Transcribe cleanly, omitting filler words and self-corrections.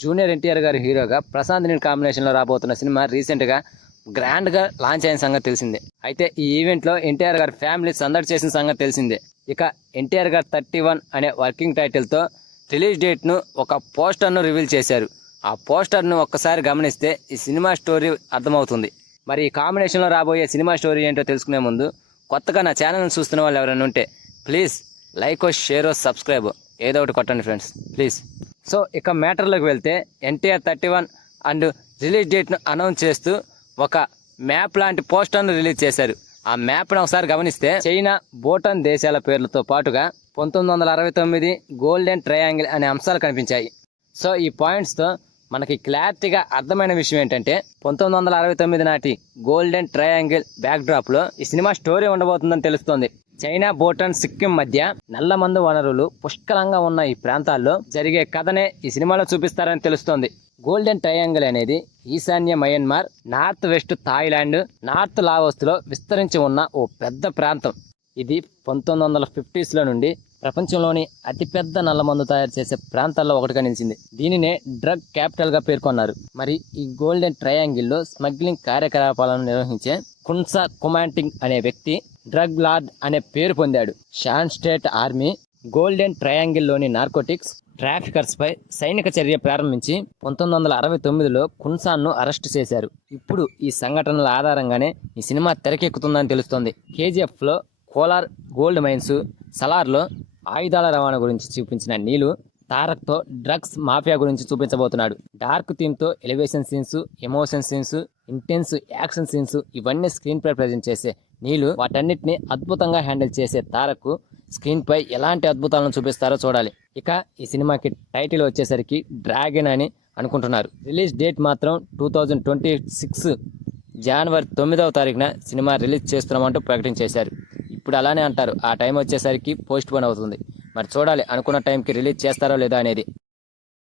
Junior NTR గారి హీరోగా ప్రశాంత్ నీల్ కాంబినేషన్లో రాబోతున్న సినిమా రీసెంట్గా గ్రాండ్గా లాంచ్ అయిన సంగతి తెలిసిందే. అయితే ఈ ఈవెంట్లో ఎన్టీఆర్ గారి ఫ్యామిలీ సందడి చేసిన సంగతి తెలిసిందే. ఇక ఎన్టీఆర్ గారు 31 అనే వర్కింగ్ టైటిల్తో రిలీజ్ డేట్ను ఒక పోస్టర్ను రివీల్ చేశారు. ఆ పోస్టర్ను ఒక్కసారి గమనిస్తే ఈ సినిమా స్టోరీ అర్థమవుతుంది. మరి ఈ కాంబినేషన్లో రాబోయే సినిమా స్టోరీ ఏంటో తెలుసుకునే ముందు కొత్తగా నా ఛానల్ని చూస్తున్న వాళ్ళు ఎవరైనా ఉంటే ప్లీజ్ లైక్ షేర్ సబ్స్క్రైబ్ ఏదో ఒకటి కొట్టండి ఫ్రెండ్స్ ప్లీజ్. సో ఇక మ్యాటర్లోకి వెళ్తే ఎన్టీఆర్ 31 అండ్ రిలీజ్ డేట్ను అనౌన్స్ చేస్తూ ఒక మ్యాప్ లాంటి పోస్టర్ను రిలీజ్ చేశారు. ఆ మ్యాప్ను ఒకసారి గమనిస్తే చైనా, భూటాన్ దేశాల పేర్లతో పాటుగా 1969 గోల్డెన్ ట్రయాంగిల్ అనే అంశాలు కనిపించాయి. సో ఈ పాయింట్స్తో మనకి క్లారిటీగా అర్థమైన విషయం ఏంటంటే 1969 నాటి గోల్డెన్ ట్రయాంగిల్ బ్యాక్డ్రాప్లో ఈ సినిమా స్టోరీ ఉండబోతుందని తెలుస్తోంది. చైనా, భూటాన్, సిక్కిం మధ్య నల్లమందు వనరులు పుష్కలంగా ఉన్న ఈ ప్రాంతాల్లో జరిగే కథనే ఈ సినిమాలో చూపిస్తారని తెలుస్తోంది. గోల్డెన్ ట్రయాంగిల్ అనేది ఈశాన్య Myanmar, north west Thailand, north లావోస్లో విస్తరించి ఉన్న ఓ పెద్ద ప్రాంతం. ఇది 1950s నుండి ప్రపంచంలోని అతిపెద్ద నల్లమందు తయారు చేసే ప్రాంతాల్లో ఒకటిగా నిలిచింది. దీనినే డ్రగ్ క్యాపిటల్ గా పేర్కొన్నారు. మరి ఈ గోల్డెన్ ట్రయాంగిల్లో స్మగ్లింగ్ కార్యకలాపాలను నిర్వహించే కున్సా కుమాంటింగ్ అనే వ్యక్తి డ్రగ్ లార్డ్ అనే పేరు పొందాడు. షాన్ స్టేట్ ఆర్మీ గోల్డెన్ ట్రయాంగిల్లోని నార్కోటిక్స్ ట్రాఫికర్స్ పై సైనిక చర్య ప్రారంభించి 1969లో కున్సాన్ను అరెస్టు చేశారు. ఇప్పుడు ఈ సంఘటనల ఆధారంగానే ఈ సినిమా తెరకెక్కుతుందని తెలుస్తోంది. కేజీఎఫ్లో కోలార్ గోల్డ్ మైన్స్, సలార్లో ఆయుధాల రవాణా గురించి చూపించిన నీలు తారక్తో డ్రగ్స్ మాఫియా గురించి చూపించబోతున్నాడు. డార్క్ థీమ్తో elevation scenes, emotion scenes, intense action scenes ఇవన్నీ స్క్రీన్ పై ప్రజెంట్ చేసే నీలు వాటన్నిటిని అద్భుతంగా హ్యాండిల్ చేసే తారక్ స్క్రీన్ పై ఎలాంటి అద్భుతాలను చూపిస్తారో చూడాలి. ఇక ఈ సినిమాకి టైటిల్ వచ్చేసరికి డ్రాగన్ అని అనుకుంటున్నారు. రిలీజ్ డేట్ మాత్రం 2026 జనవరి 9వ తారీఖున సినిమా రిలీజ్ చేస్తున్నామంటూ ప్రకటించేశారు. ఇప్పుడు అలానే అంటారు, ఆ టైం వచ్చేసరికి పోస్ట్ పోన్ అవుతుంది. మరి చూడాలి అనుకున్న టైంకి రిలీజ్ చేస్తారో లేదో అనేది.